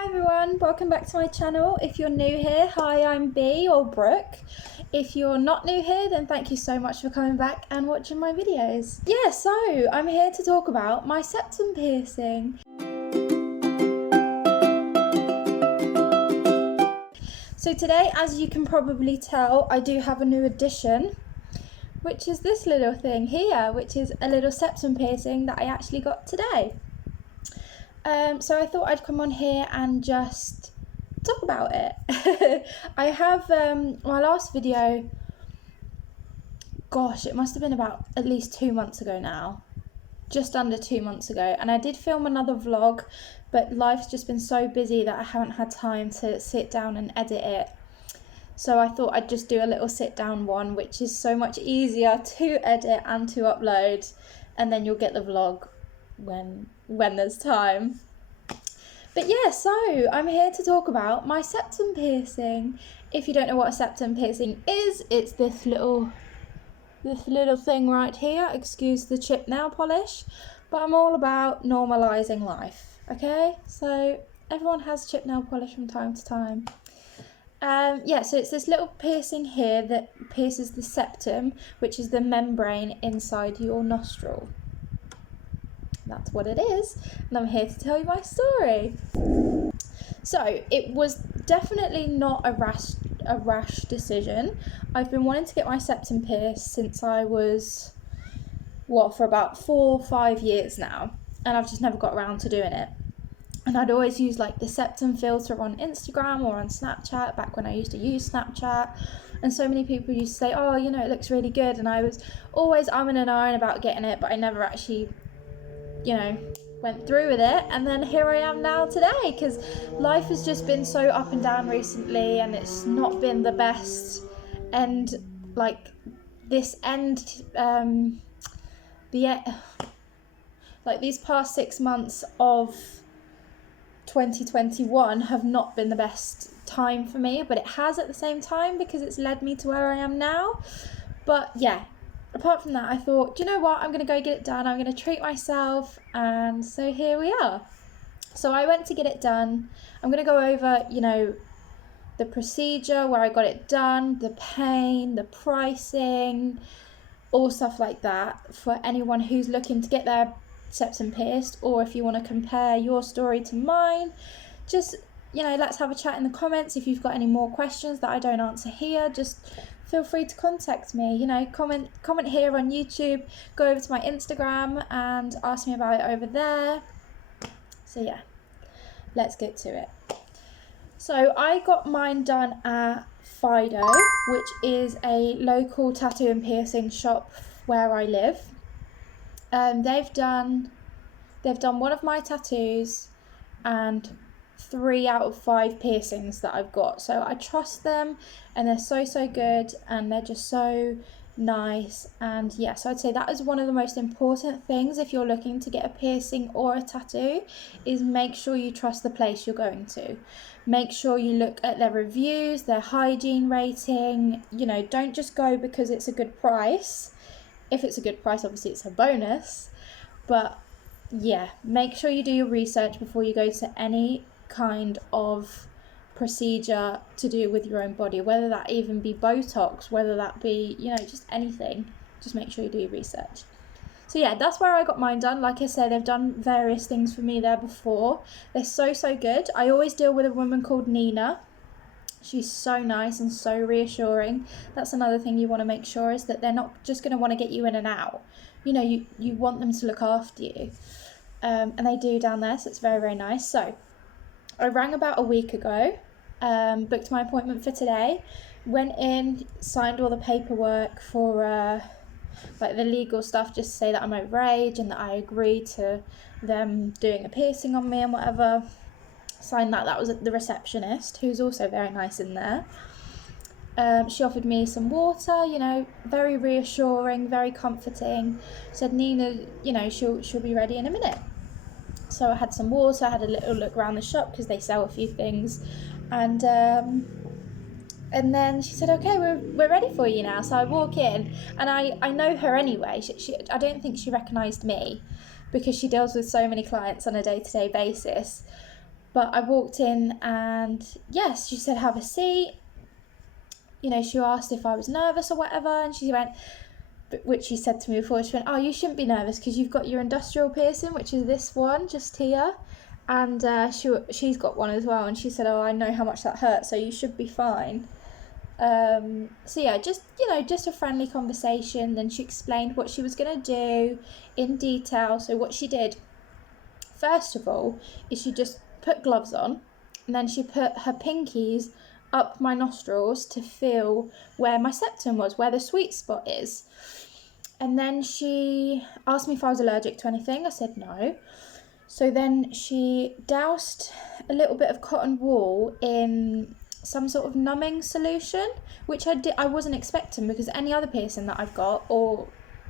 Hi everyone, welcome back to my channel. If you're new here, hi, I'm B or Brooke. If you're not new here, then thank you so much for coming back and watching my videos. Yeah, so I'm here to talk about my septum piercing. So today, as you can probably tell, I do have a new addition, which is this little thing here, which is a little septum piercing that I actually got today. So I thought I'd come on here and just talk about it. I have my last video, gosh, it must have been about at least 2 months ago now, just under 2 months ago, and I did film another vlog, but life's just been so busy that I haven't had time to sit down and edit it. So I thought I'd just do a little sit down one, which is so much easier to edit and to upload, and then you'll get the vlog when there's time. But yeah, so I'm here to talk about my septum piercing. If you don't know what a septum piercing is, it's this little thing right here. Excuse the chip nail polish, but I'm all about normalizing life, okay? So everyone has chip nail polish from time to time. Yeah, so it's this little piercing here that pierces the septum, which is the membrane inside your nostril. That's what it is, and I'm here to tell you my story. So it was definitely not a rash decision. I've been wanting to get my septum pierced since I was, for about 4 or 5 years now, and I've just never got around to doing it. And I'd always use like the septum filter on Instagram or on Snapchat, back when I used to use Snapchat, and so many people used to say, oh, you know, it looks really good, and I was always umming and ahhing about getting it, but I never actually went through with it. And then here I am now today, because life has just been so up and down recently, and it's not been the best. And like these past 6 months of 2021 have not been the best time for me, but it has at the same time, because it's led me to where I am now. But yeah, apart from that, I thought, do you know what, I'm going to go get it done, I'm going to treat myself, and so here we are. So I went to get it done. I'm going to go over, the procedure, where I got it done, the pain, the pricing, all stuff like that, for anyone who's looking to get their septum pierced, or if you want to compare your story to mine. Just, let's have a chat in the comments. If you've got any more questions that I don't answer here, just feel free to contact me. Comment here on YouTube, go over to my Instagram and ask me about it over there. So yeah, let's get to it. So I got mine done at Fido, which is a local tattoo and piercing shop where I live. They've done one of my tattoos and 3 out of 5 piercings that I've got. So I trust them, and they're so good, and they're just so nice. And yeah, so I'd say that is one of the most important things if you're looking to get a piercing or a tattoo, is make sure you trust the place you're going to. Make sure you look at their reviews, their hygiene rating. Don't just go because it's a good price. If it's a good price, obviously it's a bonus, but yeah, make sure you do your research before you go to any kind of procedure to do with your own body, whether that even be Botox, whether that be, just anything. Just make sure you do your research. So yeah, that's where I got mine done. Like I said, they've done various things for me there before. They're so good. I always deal with a woman called Nina. She's so nice and so reassuring. That's another thing you want to make sure, is that they're not just going to want to get you in and out. You want them to look after you. And they do down there, so it's very nice. So I rang about a week ago, booked my appointment for today, went in, signed all the paperwork for the legal stuff, just to say that I'm over age and that I agree to them doing a piercing on me and whatever. Signed that. That was the receptionist, who's also very nice in there. She offered me some water, very reassuring, very comforting. Said, Nina, she'll be ready in a minute. So I had some water, had a little look around the shop, because they sell a few things, and then she said, okay, we're ready for you now. So I walk in, and I know her anyway. She I don't think she recognised me, because she deals with so many clients on a day-to-day basis. But I walked in and yes, she said, have a seat. You know, she asked if I was nervous or whatever, and she went, which she said to me before, she went, oh, you shouldn't be nervous because you've got your industrial piercing, which is this one just here. And she's got one as well, and she said, oh, I know how much that hurts, so you should be fine. So yeah, just, you know, just a friendly conversation. Then she explained what she was going to do in detail. So what she did, first of all, is she just put gloves on, and then she put her pinkies up my nostrils to feel where my septum was, where the sweet spot is. And then she asked me if I was allergic to anything. I said no. So then she doused a little bit of cotton wool in some sort of numbing solution, which I wasn't expecting, because any other piercing that I've got, or,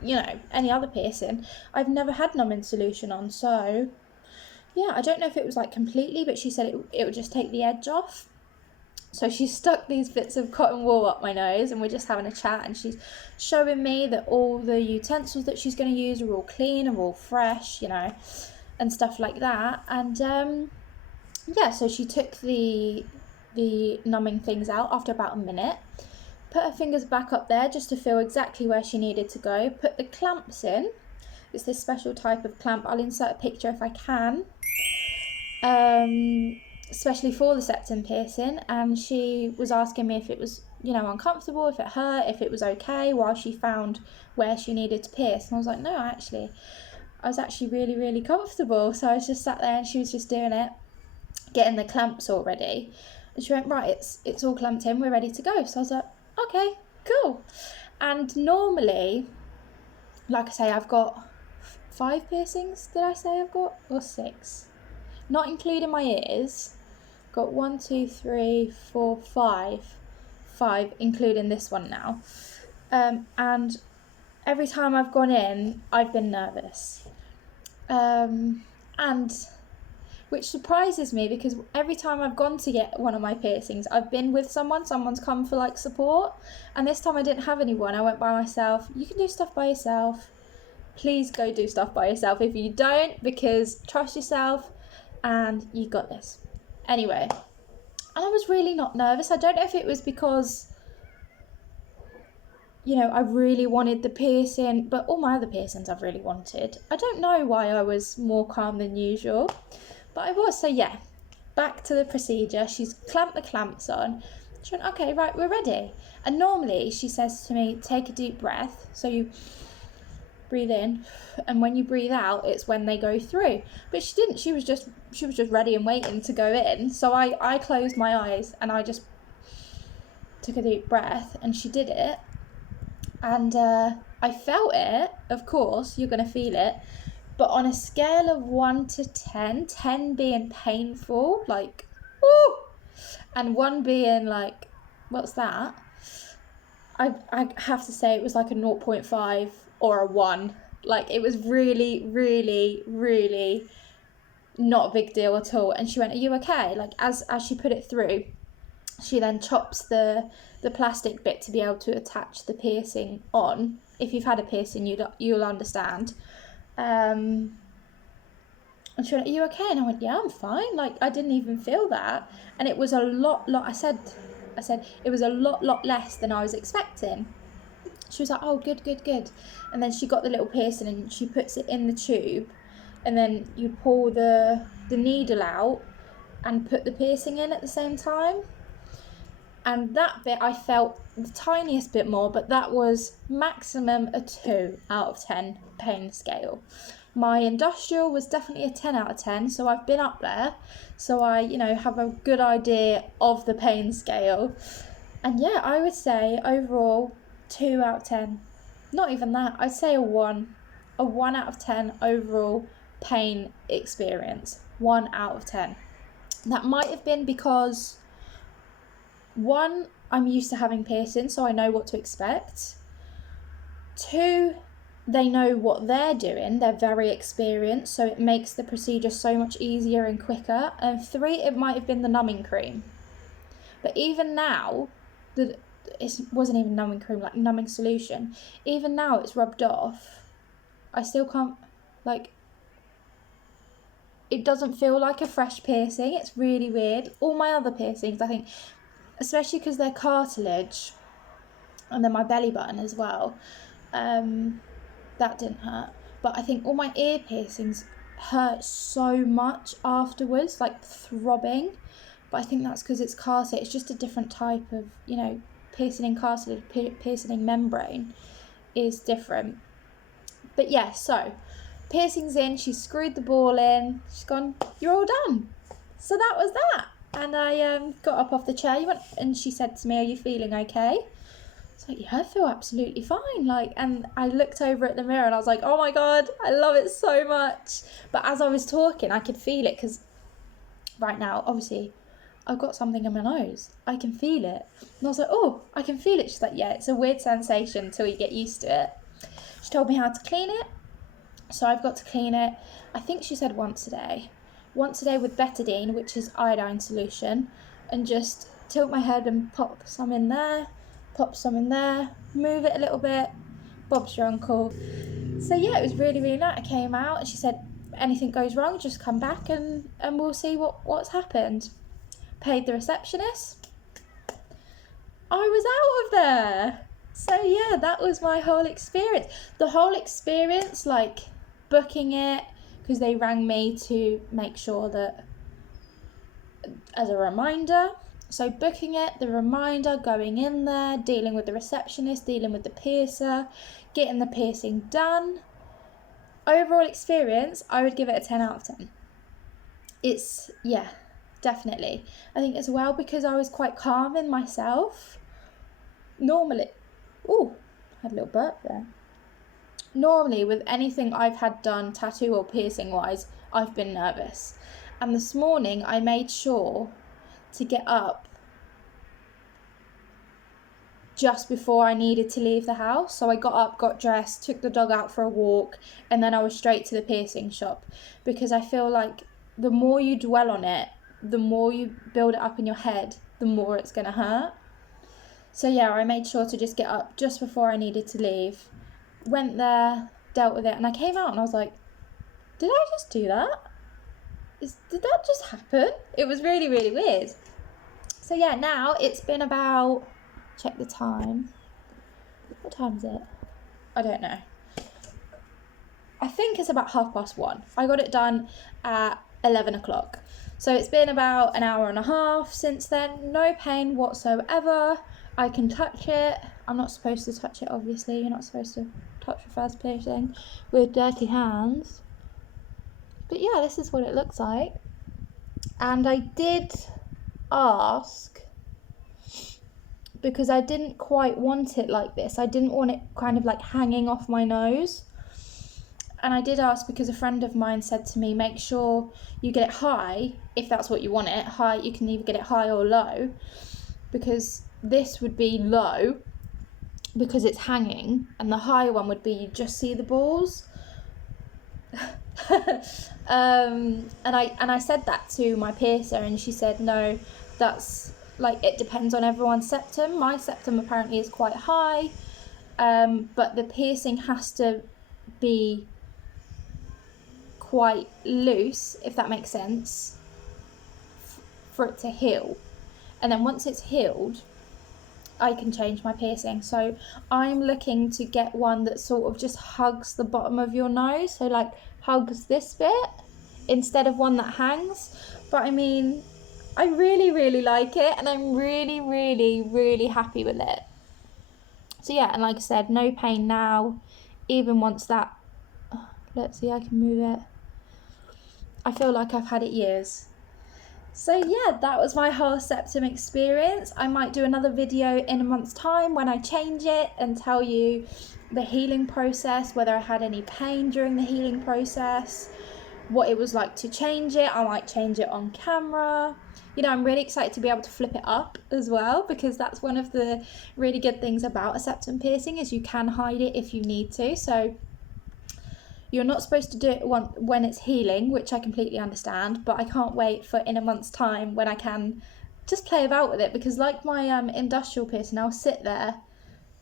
you know, any other piercing, I've never had numbing solution on. So yeah, I don't know if it was like completely, but she said it would just take the edge off. So she stuck these bits of cotton wool up my nose, and we're just having a chat, and she's showing me that all the utensils that she's going to use are all clean and all fresh, you know, and stuff like that. And yeah, so she took the numbing things out after about a minute, put her fingers back up there just to feel exactly where she needed to go, put the clamps in. It's this special type of clamp. I'll insert a picture if I can. Especially for the septum piercing, and she was asking me if it was, you know, uncomfortable, if it hurt, if it was okay, while she found where she needed to pierce. And I was like, no, actually, I was actually really, really comfortable. So I was just sat there, and she was just doing it, getting the clamps all ready. And she went, right, it's all clamped in, we're ready to go. So I was like, okay, cool. And normally, like I say, I've got 5 piercings, did I say I've got? Or 6? Not including my ears. Got 1, 2, 3, 4, 5. 5, including this one now. And every time I've gone in, I've been nervous. And which surprises me, because every time I've gone to get one of my piercings, I've been with someone's come for like support, and this time I didn't have anyone. I went by myself. You can do stuff by yourself. Please go do stuff by yourself if you don't, because trust yourself and you got this. Anyway, and I was really not nervous. I don't know if it was because, you know, I really wanted the piercing, but all my other piercings I've really wanted. I don't know why I was more calm than usual, but I was. So yeah, back to the procedure. She's clamped the clamps on. She went, okay, right, we're ready. And normally she says to me, take a deep breath. So you breathe in, and when you breathe out, it's when they go through. But she didn't. She was just ready and waiting to go in. So I closed my eyes and I just took a deep breath, and she did it. And I felt it. Of course, you're going to feel it. But on a scale of 1 to 10, 10 being painful, like, woo, and 1 being like, what's that? I have to say it was like a 0.5 or a 1. Like, it was really, really, really not a big deal at all. And she went, are you okay? Like, as she put it through, she then chops the plastic bit to be able to attach the piercing on. If you've had a piercing, you'll understand. And she went, are you okay? And I went, yeah, I'm fine. Like, I didn't even feel that. And it was a lot, I said it was a lot less than I was expecting. She was like, oh, good. And then she got the little piercing and she puts it in the tube, and then you pull the needle out and put the piercing in at the same time. And that bit I felt the tiniest bit more, but that was maximum a 2 out of 10 pain scale. My industrial was definitely a 10 out of 10, so I've been up there. So I, you know, have a good idea of the pain scale. And yeah, I would say overall 2 out of 10. Not even that, I'd say a 1. A 1 out of 10 overall pain experience. 1 out of 10. That might have been because, 1, I'm used to having piercings, so I know what to expect. 2, they know what they're doing. They're very experienced, so it makes the procedure so much easier and quicker. And 3, it might have been the numbing cream. But even now, it wasn't even numbing cream, like numbing solution. Even now it's rubbed off. I still can't, like, it doesn't feel like a fresh piercing. It's really weird. All my other piercings, I think, especially because they're cartilage, and then my belly button as well, that didn't hurt. But I think all my ear piercings hurt so much afterwards, like throbbing. But I think that's because it's cartilage. It's just a different type of, you know, piercing in cartilage, piercing in membrane is different. But yeah, so piercing's in, she screwed the ball in, she's gone, you're all done. So that was that. And I got up off the chair, and she said to me, are you feeling okay? I was like, yeah, I feel absolutely fine. Like, and I looked over at the mirror and I was like, oh my God, I love it so much. But as I was talking, I could feel it, because right now, obviously, I've got something in my nose. I can feel it. And I was like, oh, I can feel it. She's like, yeah, it's a weird sensation until you get used to it. She told me how to clean it. So I've got to clean it. I think she said once a day. Once a day with betadine, which is iodine solution. And just tilt my head and pop some in there. Pop some in there. Move it a little bit. Bob's your uncle. So yeah, it was really, really nice. I came out and she said, anything goes wrong, just come back and we'll see what's happened. Paid the receptionist. I was out of there. So yeah, that was my whole experience. The whole experience, like booking it, because they rang me to make sure that, as a reminder. So booking it, the reminder, going in there, dealing with the receptionist, dealing with the piercer, getting the piercing done. Overall experience, I would give it a 10 out of 10. It's, yeah, definitely. I think as well because I was quite calm in myself. Normally, had a little burp there. Normally with anything I've had done tattoo or piercing wise, I've been nervous. And this morning I made sure to get up just before I needed to leave the house. So I got up, got dressed, took the dog out for a walk, and then I was straight to the piercing shop, because I feel like the more you dwell on it, the more you build it up in your head, the more it's going to hurt. So yeah, I made sure to just get up just before I needed to leave, went there, dealt with it, and I came out and I was like, did I just do that? Did that just happen? It was really, really weird. So yeah, now it's been about, check the time. What time is it? I don't know. I think it's about 1:30. I got it done at 11 o'clock. So it's been about an hour and a half since then. No pain whatsoever. I can touch it. I'm not supposed to touch it, obviously. You're not supposed to touch your first piercing with dirty hands. But yeah, this is what it looks like. And I did ask, because I didn't quite want it like this. I didn't want it kind of like hanging off my nose. And I did ask because a friend of mine said to me, make sure you get it high, if that's what you want it. High, you can either get it high or low, because this would be low because it's hanging, and the high one would be you just see the balls. And I said that to my piercer, and she said, no, that's like, it depends on everyone's septum. My septum apparently is quite high, but the piercing has to be quite loose, if that makes sense, for it to heal. And then once it's healed, I can change my piercing. So I'm looking to get one that sort of just hugs the bottom of your nose, so like hugs this bit instead of one that hangs. But I mean, I really, really like it, and I'm really, really, really happy with it. So yeah, and like I said, no pain now. Even once that, let's see, I can move it. I feel like I've had it years. So yeah, that was my whole septum experience. I might do another video in a month's time when I change it and tell you the healing process, whether I had any pain during the healing process, what it was like to change it. I might change it on camera. You know, I'm really excited to be able to flip it up as well, because that's one of the really good things about a septum piercing, is you can hide it if you need to. So you're not supposed to do it when it's healing, which I completely understand, but I can't wait for in a month's time when I can just play about with it, because like my industrial piercing, I'll sit there,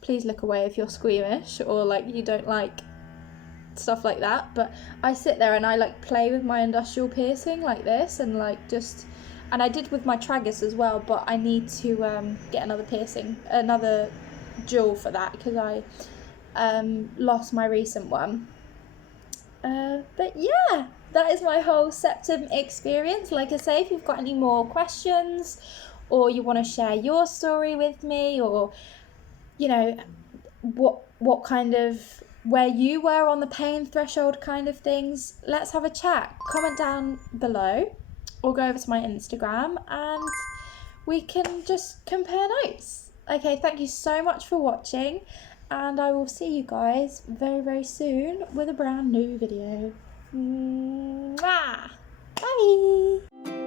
please look away if you're squeamish or like you don't like stuff like that, but I sit there and I like play with my industrial piercing like this, and like just, and I did with my tragus as well, but I need to get another piercing, another jewel for that, because I lost my recent one. But yeah, that is my whole septum experience. Like I say, if you've got any more questions, or you want to share your story with me, or you know, what kind of, where you were on the pain threshold kind of things, let's have a chat. Comment down below or go over to my Instagram and we can just compare notes. Okay, thank you so much for watching, and I will see you guys very, very soon with a brand new video. Mwah! Bye!